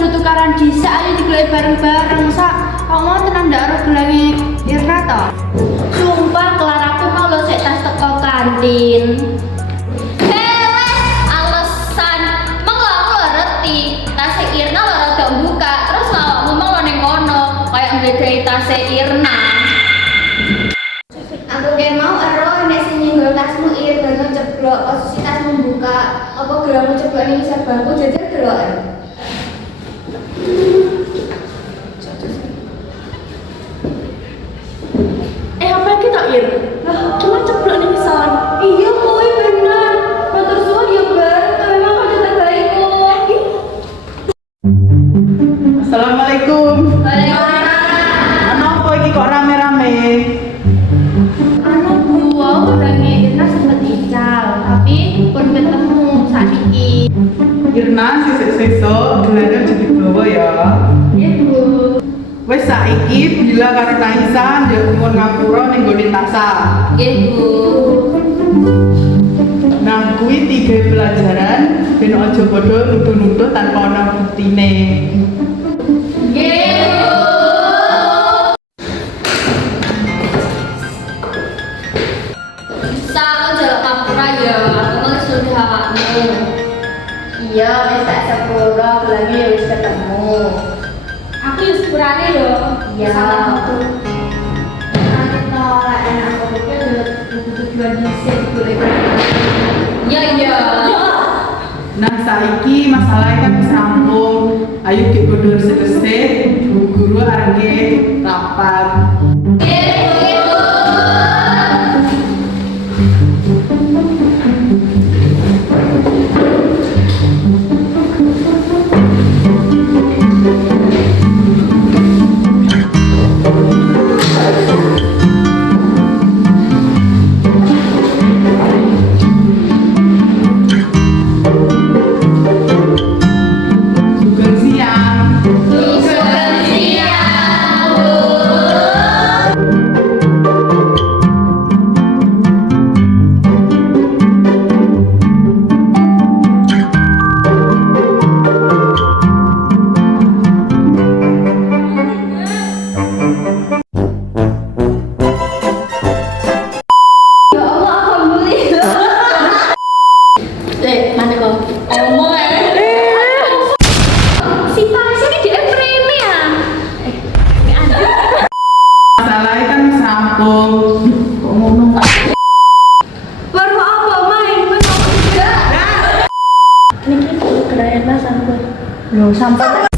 podo tukaran dhisik ayo digolek bareng-bareng. Sak, kok mau tenan ndak karo gelange Irna to? Sumpah kelar aku mau lo sik tas teko kantin. Alasan mong lo aku lo reti tase Irna lo rada buka terus awakmu mau lo ning kono kayak mbedai tase Irna. Aku kayak mau ero nek sing nyenggol tasmu Irna ceblok posisi tasmu buka apa gerakmu ceblok ning sabangku jajal deloken. Apa kita Ir? Cuma ceplok ning son. Iya kuwi bener. Matur suwun ya Bar, memang kok terbaik kok. Assalamualaikum. Ano apa iki kok rame-rame? Anu Bu, aku gelange Irna sempet ical, tapi pun ketemu sakniki. Irna sesuk-sesuk gelane aja dibawa ya. Nggih Bu. Wes saiki bila karo Naisa njek nyuwun ngapura ning gone Tasa. Nggih Bu. Nah, kuwi 3 pelajaran ben aja padha nuduh-nuduh tanpa ana buktine. Nggih Bu. Bisa aku jaluk kapura ya, aku mau sudah awakmu. Iya, wis tak sepuro gelange ya wis ketemu. Aku ya sepurane lho. Iya. Sama aku. Nanti nolak enak aku butuh tujuan dhisik golek. Iya. Nah, saiki masalahnya kan wis rampung. Ayo kita kudu resik-resik, Bu guru arep rapat. Sugeng siang. Ya Allah, alhamdulillah. Mana kok? Ngomong si Tasya ini dia premi ya. Masalahnya kan wis rampung. Kok ngono? Baru apa main? Wis apa juga? Niki gerayan Mas sampe. Lho, sampe